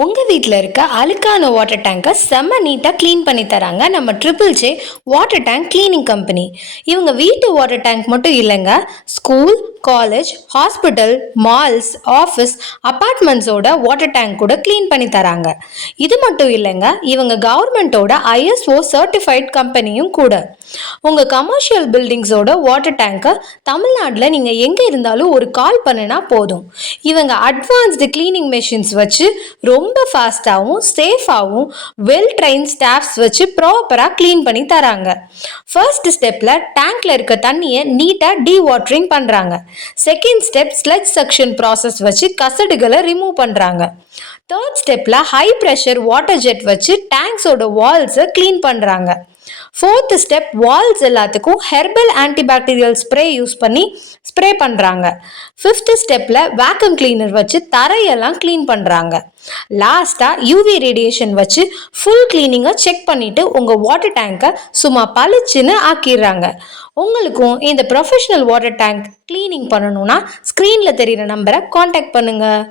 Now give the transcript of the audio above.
உங்கள் வீட்டில் இருக்க அழுக்கான வாட்டர் டேங்கை செம்ம நீட்டாக க்ளீன் பண்ணி தராங்க நம்ம triple J water tank cleaning company. இவங்க வீட்டு வாட்டர் டேங்க் மட்டும் இல்லைங்க, school, college, hospital, malls, office, அப்பார்ட்மெண்ட்ஸோட வாட்டர் டேங்க் கூட க்ளீன் பண்ணி தராங்க. இது மட்டும் இல்லைங்க, இவங்க கவர்மெண்ட்டோட ISO சர்டிஃபைட் கம்பெனியும் கூட. உங்கள் கமர்ஷியல் பில்டிங்ஸோட வாட்டர் டேங்கை தமிழ்நாட்டில் நீங்கள் எங்கே இருந்தாலும் ஒரு கால் பண்ணினா போதும். இவங்க அட்வான்ஸ்டு க்ளீனிங் மெஷின்ஸ் வச்சு ரொம்ப ஃபாஸ்ட்டாகவும் சேஃபாகவும் வெல் ட்ரெயின் ஸ்டாஃப்ஸ் வச்சு ப்ராப்பராக க்ளீன் பண்ணி தராங்க. ஃபர்ஸ்ட் ஸ்டெப்பில் டேங்க்ல இருக்க தண்ணியை நீட்டாக டீவாட்டரிங் பண்ணுறாங்க. Second step sledge suction process வச்சு கசடுகளை ரிமூவ் பண்ணுறாங்க. தேர்ட் ஸ்டெப்பில் ஹை ப்ரெஷர் வாட்டர் ஜெட் வச்சு டேங்க்ஸோட வால்ஸை க்ளீன் பண்ணுறாங்க. ஃபோர்த் ஸ்டெப் வால்ஸ் எல்லாத்துக்கும் ஹெர்பல் ஆன்டிபாக்டீரியல் ஸ்ப்ரே யூஸ் பண்ணி ஸ்ப்ரே பண்ணுறாங்க. ஃபிஃப்த் ஸ்டெப்பில் வேக்யூம் கிளீனர் வச்சு தரையெல்லாம் க்ளீன் பண்ணுறாங்க. லாஸ்ட்டாக UV ரேடியேஷன் வச்சு ஃபுல் கிளீனிங்கை செக் பண்ணிவிட்டு உங்கள் வாட்டர் டேங்கை சும்மா பளிச்சுன்னு ஆக்கிடுறாங்க. உங்களுக்கும் இந்த ப்ரொஃபஷனல் வாட்டர் டேங்க் க்ளீனிங் பண்ணணும்னா ஸ்க்ரீனில் தெரிகிற நம்பரை காண்டாக்ட் பண்ணுங்கள்.